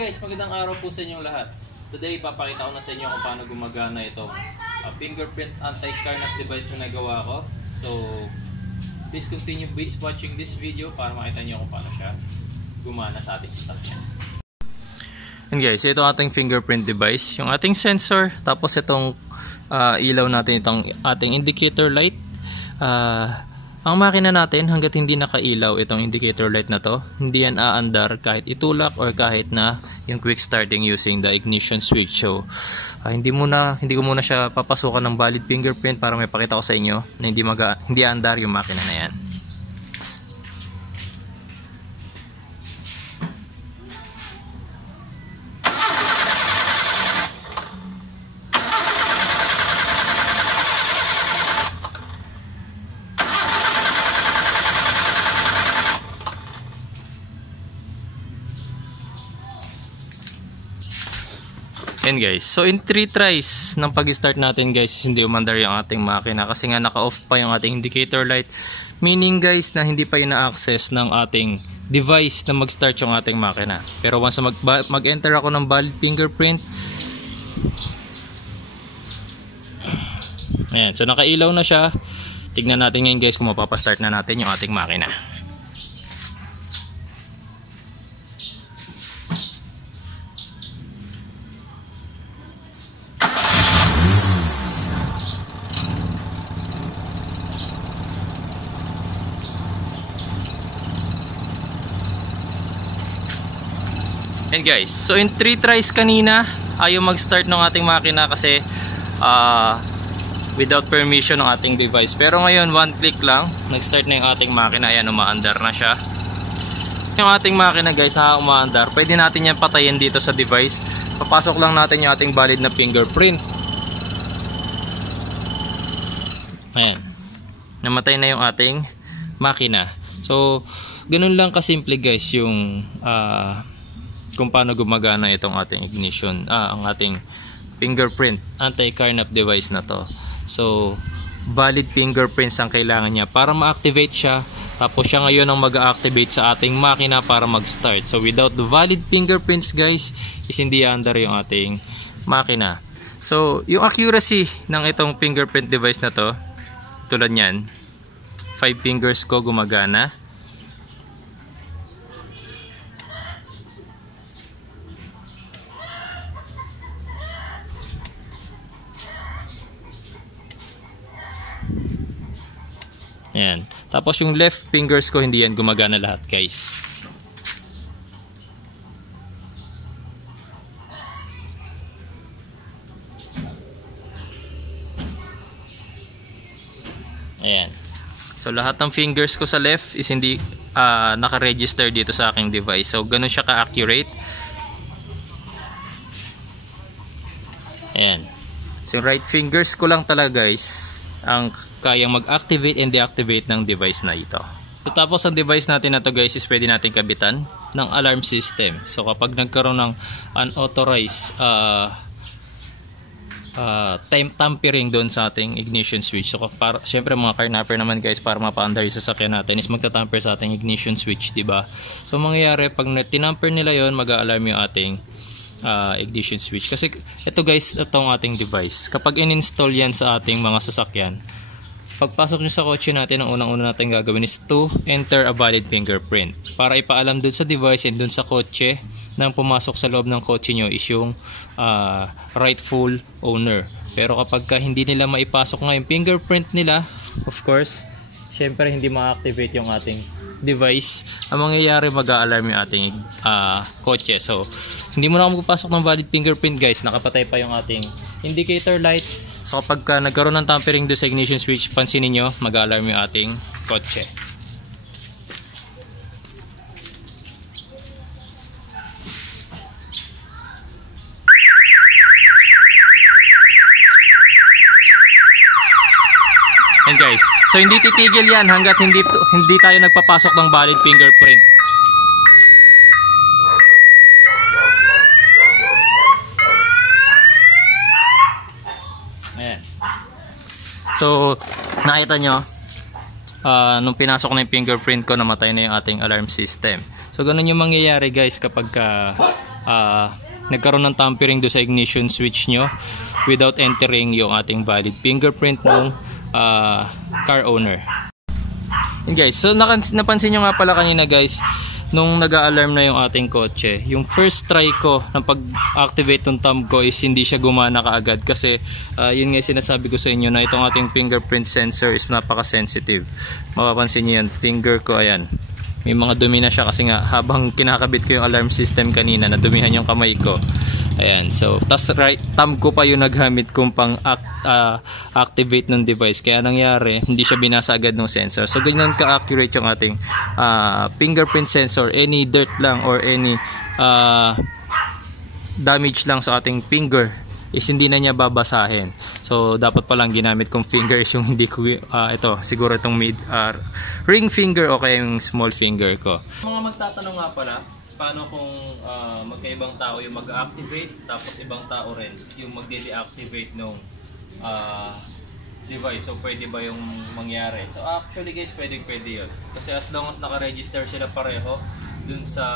guys, magandang araw po sa inyong lahat. Today, papakita ko na sa inyo kung paano gumagana itong fingerprint anti-carnap device na nagawa ko. So, please continue watching this video para makita nyo kung paano siya gumana sa ating sasakyan. And guys, ito ating fingerprint device, yung ating sensor, tapos itong ilaw natin, itong ating indicator light. Ang makina natin, hanggat hindi nakailaw itong indicator light na to, hindi yan aandar kahit itulak or kahit na yung quick starting using the ignition switch. So, hindi ko muna siya papasukan ng valid fingerprint para may pakita ko sa inyo na hindi aandar yung makina na yan. And guys, so in 3 tries ng pag-start natin guys, hindi umandar yung ating makina kasi nga naka-off pa yung ating indicator light. Meaning guys na hindi pa ina-access ng ating device na mag-start yung ating makina. Pero once mag-enter ako ng valid fingerprint, ayan, so nakailaw na siya. Tignan natin ngayon guys kung mapapastart na natin yung ating makina. And guys, so in 3 tries kanina, ayaw mag-start ng ating makina kasi without permission ng ating device. Pero ngayon, 1 click lang, nag-start na yung ating makina. Ayan, umaandar na siya. Yung ating makina guys, na umaandar, pwede natin yan patayin dito sa device. Papasok lang natin yung ating valid na fingerprint. Ayan, namatay na yung ating makina. So, ganun lang kasimple guys yung kung paano gumagana itong ating ignition, ang ating fingerprint anti-carnap device na to. So, valid fingerprints ang kailangan niya para ma-activate siya. Tapos siya ngayon ang mag-activate sa ating makina para mag-start. So, without the valid fingerprints guys, is hindi under yung ating makina. So, yung accuracy ng itong fingerprint device na to, tulad niyan, 5 fingers ko gumagana. Ayan. Tapos yung left fingers ko hindi yan gumagana lahat guys. Ayan. So lahat ng fingers ko sa left is hindi naka-register dito sa aking device. So ganun siya ka-accurate. Ayan. So yung right fingers ko lang talaga guys ang kayang mag-activate and deactivate ng device na ito. So, tapos ang device natin na to guys is pwede natin kabitan ng alarm system. So kapag nagkaroon ng unauthorized tampering doon sa ating ignition switch. So syempre mga carnapper naman guys, para mapa-under yung sasakyan natin is magtatamper sa ating ignition switch, diba? So mangyayari pag tinamper nila yon, mag-a-alarm yung ating ignition switch. Kasi ito guys, itong ating device, kapag in-install yan sa ating mga sasakyan, pagpasok nyo sa kotse natin, ang unang-una natin gagawin is to enter a valid fingerprint para ipaalam dun sa device and dun sa kotse nang pumasok sa loob ng kotse nyo is yung rightful owner. Pero kapag hindi nila maipasok nga yung fingerprint nila, of course, syempre hindi ma-activate yung ating device. Ang mangyayari, mag-a-alarm yung ating kotse. So, hindi mo na magpapasok ng valid fingerprint guys, nakapatay pa yung ating indicator light. So kapag nagkaroon ng tampering do sa ignition switch, pansinin nyo, mag-alarm yung ating kotse. And guys, so hindi titigil yan hanggat hindi tayo nagpapasok ng valid fingerprint. Ayan. So, nakita nyo, nung pinasok na yung fingerprint ko, namatay na yung ating alarm system. So, ganun yung mangyayari guys kapag nagkaroon ng tampering do sa ignition switch nyo without entering yung ating valid fingerprint ng car owner. And guys, so napansin nyo nga pala kanina guys, nung nag-a-alarm na yung ating kotse, yung first try ko ng pag-activate ng thumb ko is hindi siya gumana kaagad kasi yun nga sinasabi ko sa inyo na itong ating fingerprint sensor is napaka-sensitive. Mapapansin nyo yan, finger ko, ayan, may mga dumi na siya kasi nga habang kinakabit ko yung alarm system kanina, nadumihan yung kamay ko. Ayan, so tas right thumb ko pa yung naghamit kung pang activate ng device, kaya nangyari hindi siya binasa agad ng sensor. So ganyan ka-accurate yung ating fingerprint sensor. Any dirt lang or any damage lang sa ating finger is hindi na niya babasahin. So dapat palang ginamit kong finger is yung hindi ko ito siguro itong ring finger o kaya yung small finger ko. Mga magtatanong nga pala, paano kung magkaibang tao yung mag-activate tapos ibang tao rin yung magde-deactivate nung device? So pwede ba yung mangyari? So actually guys, pwede yun. Kasi as long as naka-register sila pareho dun sa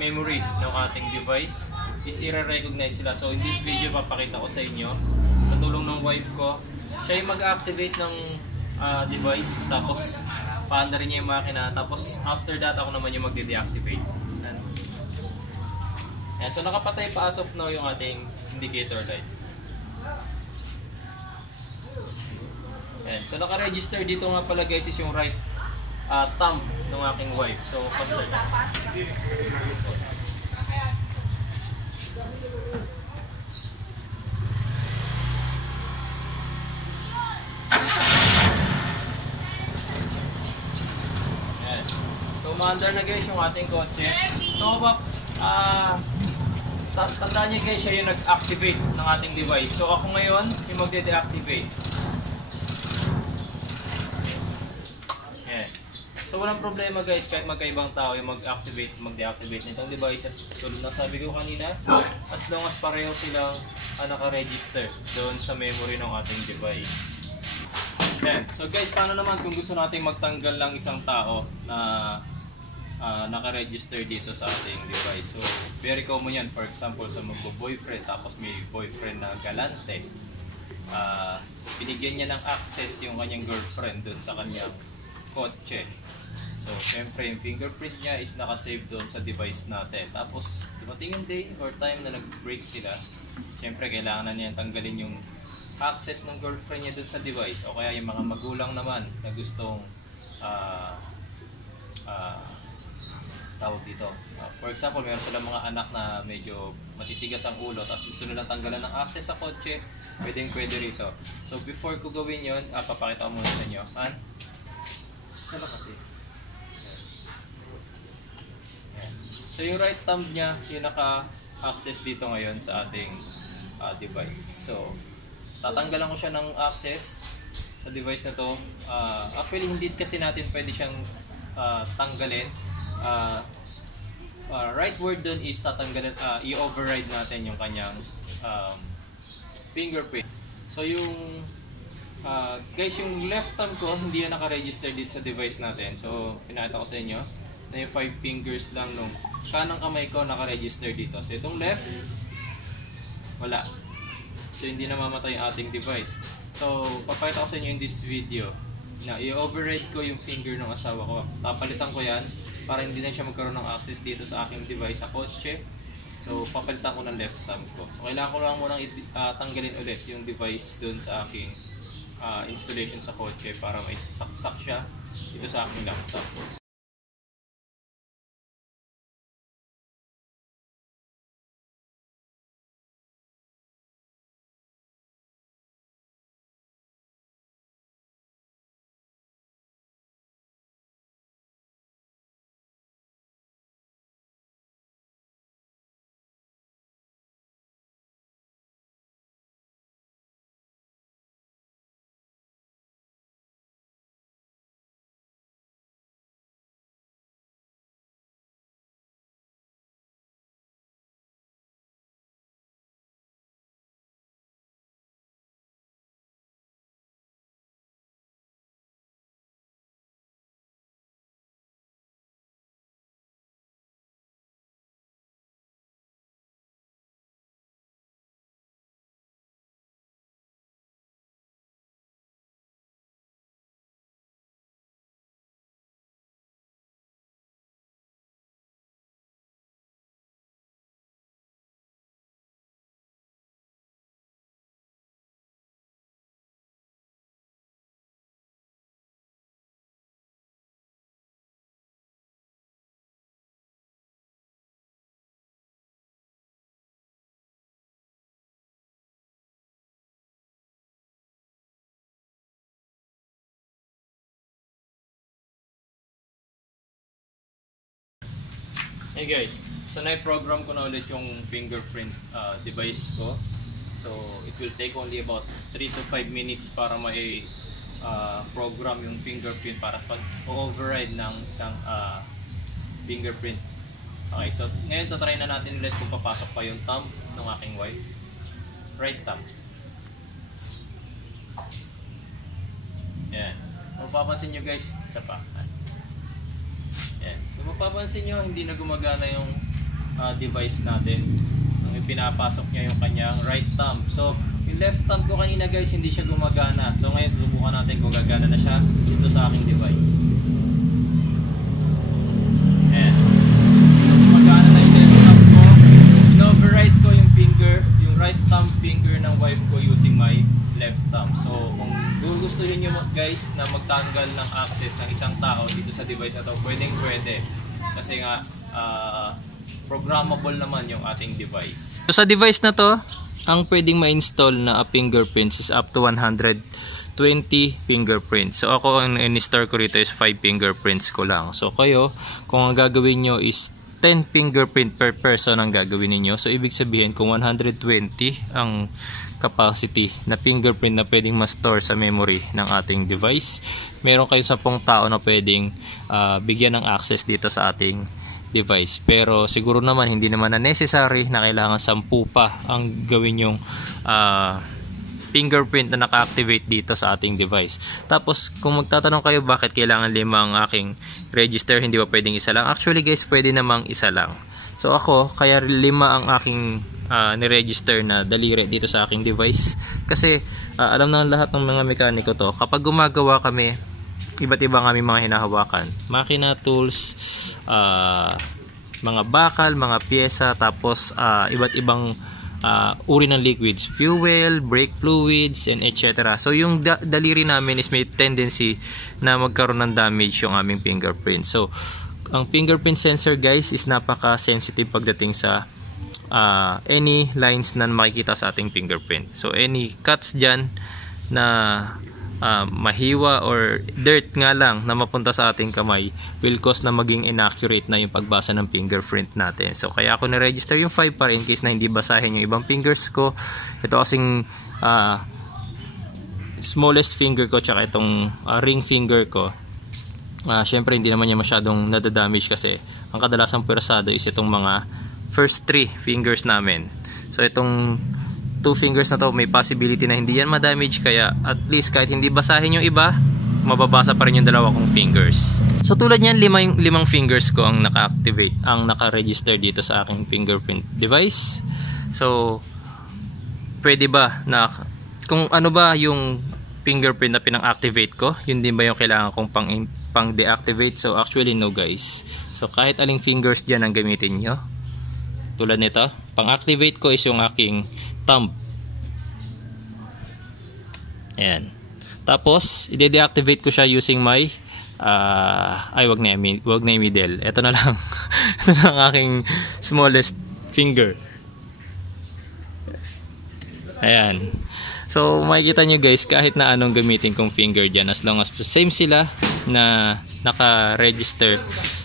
memory ng ating device, is i-recognize sila. So in this video, papakita ko sa inyo sa tulong ng wife ko, siya yung mag-activate ng device, tapos paanda rin niya yung makina, tapos after that ako naman yung magde-deactivate. Ayan, so nakapatay pa as of now yung ating indicator light. Ayan, so naka-register dito nga pala guys is yung right thumb ng aking wife. So faster. Commander na guys yung ating kotse. So tandaan niya guys, siya yung nag-activate ng ating device. So ako ngayon yung magde-deactivate. Okay. So walang problema guys kahit magkaibang tao yung mag-activate, mag-deactivate nitong device. As tulad na sabi ko kanina, as long as pareho silang naka-register doon sa memory ng ating device. Okay. So guys, paano naman kung gusto natin magtanggal lang isang tao na naka-register dito sa ating device? So very common yan. For example, sa magbo-boyfriend tapos may boyfriend na galante, binigyan niya ng access yung kanyang girlfriend dun sa kanyang kotse. So syempre yung fingerprint niya is nakasave doon sa device natin. Tapos dumating yung day or time na nag-break sila, syempre kailangan na niya tanggalin yung access ng girlfriend niya doon sa device. O kaya yung mga magulang naman na gustong tawag dito. For example, meron silang mga anak na medyo matitigas ang ulo, tapos gusto nilang tanggalan ng access sa kotse, pwede rito. So before ko gawin yun, papakita ko muna sa inyo. Saan kasi? Yan. So yung right thumb niya, yung naka-access dito ngayon sa ating device. So tatanggalan ko siya ng access sa device na to. Actually hindi kasi natin pwede siyang tanggalin. Right word dun is tatanggalin, i-override natin yung kanyang fingerprint. So yung guys, yung left thumb ko hindi yan naka-register dito sa device natin. So pinakita ko sa inyo na yung 5 fingers lang nung kanang kamay ko naka-register dito. So itong left, wala. So hindi na mamatay yung ating device. So papakita ko sa inyo in this video na i-override ko yung finger ng asawa ko. Papalitan ko yan para hindi na siya magkaroon ng access dito sa aking device sa kotse. So papalitan ko ng left thumb ko. So kailangan ko lang munang tanggalin ulit yung device dun sa aking installation sa kotse para may saksak siya dito sa aking laptop. Hey guys, so na-program ko na ulit yung fingerprint device ko. So it will take only about 3 to 5 minutes para program yung fingerprint para sa pag-override ng isang fingerprint. Okay, so ngayon try na natin ulit kung papasok pa yung thumb ng aking wife. Right thumb. Yan. Mapapansin nyo guys, isa pa. Yan. So mapapansin nyo, hindi na gumagana yung device natin. Nung ipinapasok niya yung kanyang right thumb. So yung left thumb ko kanina guys, hindi siya gumagana. So ngayon subukan natin kung gagana na siya dito sa aking device. Yan. So gumagana na yung left thumb ko. In-override ko yung right thumb finger ng wife ko using my left thumb. So kung gugustuhin nyo guys na magtanggal ng access ng isang tao dito sa device na to, pwede. Kasi nga programmable naman yung ating device. So sa device na to, ang pwedeng ma-install na fingerprints is up to 120 fingerprints. So ako ang in-store ko rito is 5 fingerprints ko lang. So kayo, kung ang gagawin nyo is 10 fingerprint per person ang gagawin niyo. So ibig sabihin kung 120 ang capacity na fingerprint na pwedeng ma-store sa memory ng ating device, meron kayo 10 tao na pwedeng bigyan ng access dito sa ating device. Pero siguro naman hindi naman na necessary na kailangan 10 pa ang gawin yung fingerprint na naka-activate dito sa ating device. Tapos kung magtatanong kayo bakit kailangan 5 ang aking register, hindi ba pwedeng isa lang? Actually guys, pwede namang isa lang. So ako, kaya 5 ang aking ni-register na daliri dito sa aking device. Kasi alam na lahat ng mga mekaniko to, kapag gumagawa kami, iba't ibang aming mga hinahawakan. Makina, tools, mga bakal, mga pyesa, tapos iba't ibang uri ng liquids, fuel, brake fluids, and etc. So yung daliri namin is may tendency na magkaroon ng damage yung aming fingerprint. So ang fingerprint sensor guys is napaka-sensitive pagdating sa any lines na makikita sa ating fingerprint. So any cuts dyan na mahiwa or dirt nga lang na mapunta sa ating kamay will cause na maging inaccurate na yung pagbasa ng fingerprint natin. So kaya ako na-register yung 5 para in case na hindi basahin yung ibang fingers ko. Ito kasing smallest finger ko tsaka itong ring finger ko. Syempre hindi naman niya masyadong nadadamage kasi ang kadalasang pwersado is itong mga first 3 fingers namin. So itong 2 fingers na to may possibility na hindi yan ma-damage, kaya at least kahit hindi basahin yung iba, mababasa pa rin yung 2 kong fingers. So tulad niyan, 5 fingers ko ang naka-activate, ang naka-register dito sa aking fingerprint device. So pwede ba na kung ano ba yung fingerprint na pinang-activate ko, yun din ba yung kailangan kong pang-deactivate? So actually no guys. So kahit aling fingers dyan ang gamitin nyo, tulad nito, pang-activate ko is yung aking thumb. Ayan. Tapos, i-deactivate ko siya using my wag na yung middle. Ito na lang. Ito na ang aking smallest finger. Ayan. So, makikita nyo guys, kahit na anong gamitin kong finger dyan, as long as same sila na naka-register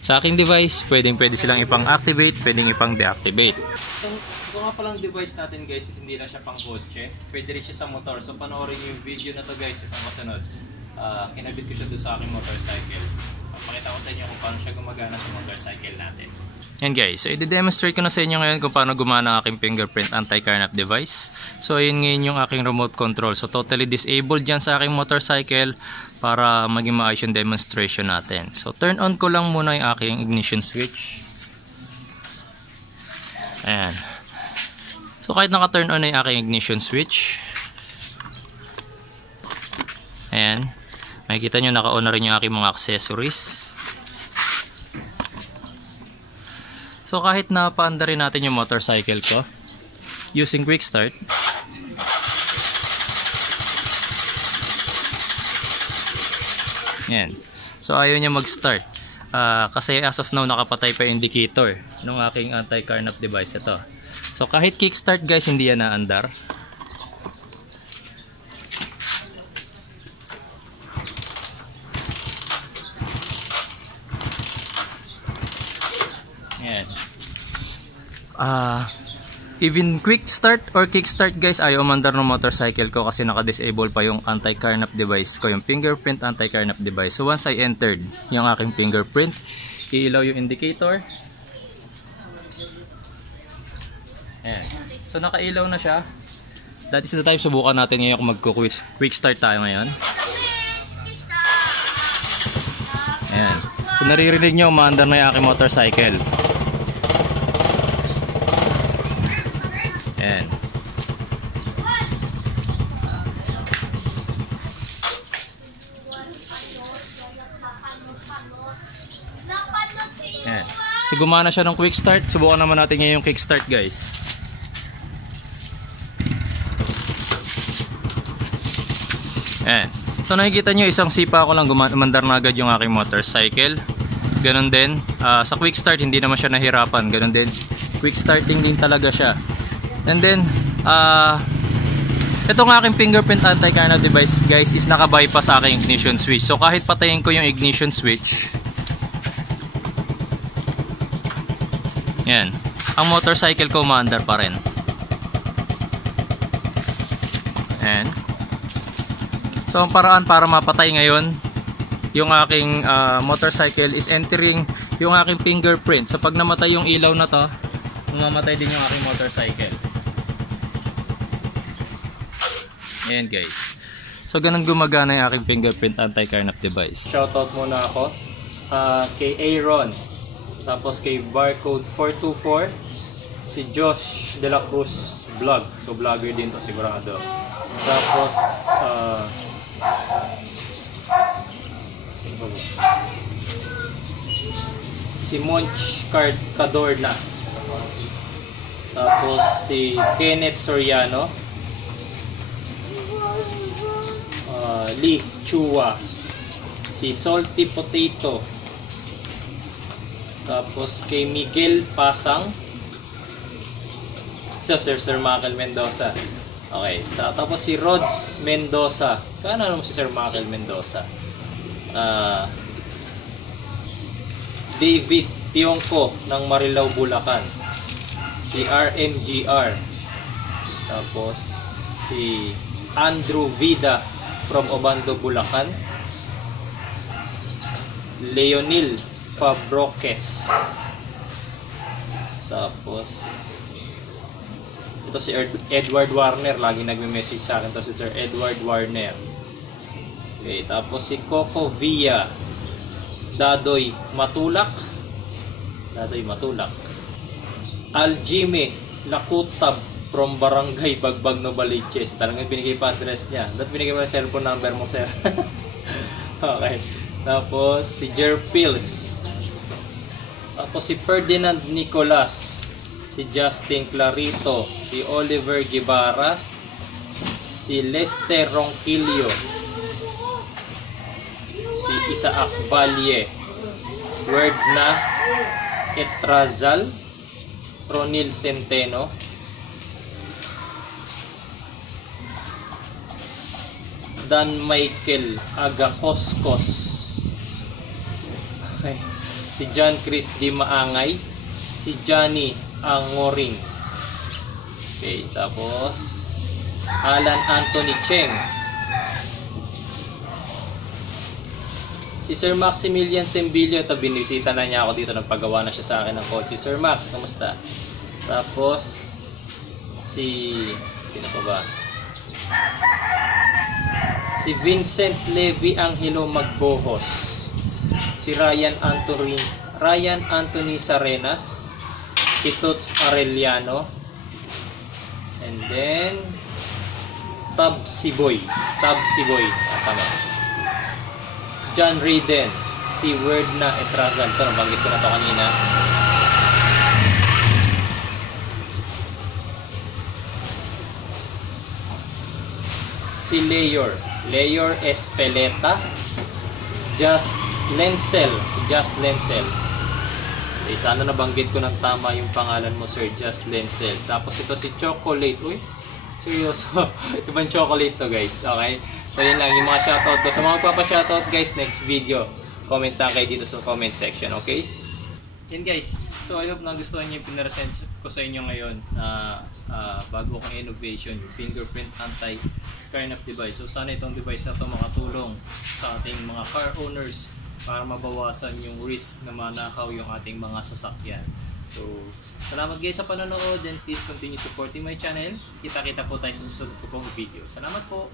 sa aking device, pwede silang ipang-activate, pwedeng ipang-deactivate. Ito nga palang device natin guys is hindi lang siya pang kotse, pwede rin siya sa motor. So panoorin nyo yung video na to guys, itong kasunod. Kinabit ko siya doon sa aking motorcycle. Pakita ko sa inyo kung paano siya gumagana sa motorcycle natin. Yan guys, so i-demonstrate ko na sa inyo ngayon kung paano gumana ang aking fingerprint anti-carnap device. So ayun ngayon yung aking remote control. So totally disabled dyan sa aking motorcycle para maging maayos yung demonstration natin. So turn on ko lang muna yung aking ignition switch. Ayan. So kahit naka-turn on na yung aking ignition switch, ayan, makikita nyo naka-on na rin yung aking mga accessories. So kahit napaanda rin natin yung motorcycle ko using quick start, ayan. So ayaw niya mag-start kasi as of now nakapatay pa yung indicator ng aking anti-carnap device. Ito. So kahit kickstart guys, hindi yan naandar. Ayan. Even quick start or kick start guys, ayaw umandar ng motorcycle ko kasi naka-disable pa yung anti-carnap device ko, yung fingerprint anti-carnap device. So once I entered yung aking fingerprint, iilaw yung indicator. Ayan. So nakailaw na siya. That is the time, subukan natin ngayon kung mag-quick start tayo ngayon. Ayan. So naririnig nyo, umaandar na yung aking motorcycle. Ayan. Ayan. So gumana siya ng quick start. Subukan naman natin ngayon yung kick start guys. Ayan. So nakikita nyo, isang sipa ko lang umandar na agad yung aking motorcycle. Ganon din. Sa quick start hindi naman siya nahirapan. Ganon din. Quick starting din talaga siya. And then, itong aking fingerprint anti-carnap device guys is naka-bypass sa aking ignition switch. So kahit patayin ko yung ignition switch, yan, ang motorcycle ko umaandar pa rin. Ayan. So ang paraan para mapatay ngayon yung aking motorcycle is entering yung aking fingerprint. So pag namatay yung ilaw na to, mamamatay din yung aking motorcycle. Ayan guys. So ganun gumagana yung aking fingerprint anti-carnap device. Shoutout muna ako kay Aaron, tapos kay Barcode 424, si Josh De La Cruz Vlog. So vlogger din to sigurado. Tapos si Monch Cadorna. Tapos si Kenneth Soriano, Lee Chua, si Salty Potato, tapos kay Miguel Pasang, Sir Michael Mendoza. Okay, tapos si Rods Mendoza. Kano naman si Sir Michael Mendoza? David Tiongco ng Marilao, Bulacan. Si RMGR. Tapos si Andrew Vida from Obando, Bulacan. Leonil Fabroques. Tapos ito si Edward Warner, lagi nagme-message sa akin to si Sir Edward Warner. Okay, tapos si Coco Villa, Dadoy Matulak, Aljime Lakutab from Barangay Bagbag, Novaliches. Talagang binigay pa address niya. Dapat binigay mo yung cellphone number mo, sir. Okay. Tapos si Jerpils. Tapos si Ferdinand Nicolas, si Justin Clarito, si Oliver Guevara, si Lester Ronquillo, si Isaac Valle, Word na Etrazal, Ronil Centeno, Dan Michael Agacoskos, okay, si John Chris Di Maangay, si Johnny Angoring. Okay, tapos Alan Anthony Cheng, si Sir Maximilian Sembilio. Ito, binisita na niya ako dito, nagpagawa na siya sa akin ng kotse. Sir Max, kamusta? Tapos sino pa ba? Si Vincent Levy Angelo Magbohos, si Ryan Anthony Sarenas, si Tots Arellano, and then Tabsi Boy, tama. John Raiden, si Word na Etrazal. Ito, nabanggit ko na ito kanina. Si Leyor Espeleta, Just Lencel. Okay, sana nabanggit ko ng tama yung pangalan mo, Sir Just Lencel. Tapos ito si Chocolate. Uy, seryoso. Ibang chocolate to guys. Okay, so yun lang yung mga shoutout ko. Sa mga magpapa-shoutout guys, next video, comment lang kayo dito sa comment section. Okay. Yun guys, so I hope nagustuhan niyo yung pinresent ko sa inyo ngayon na bago kong innovation, yung fingerprint anti-carnap device. So sana itong device na ito makatulong sa ating mga car owners para mabawasan yung risk na manakaw yung ating mga sasakyan. So salamat guys sa panonood and please continue supporting my channel. Kita-kita po tayo sa susunod ko pong video. Salamat po!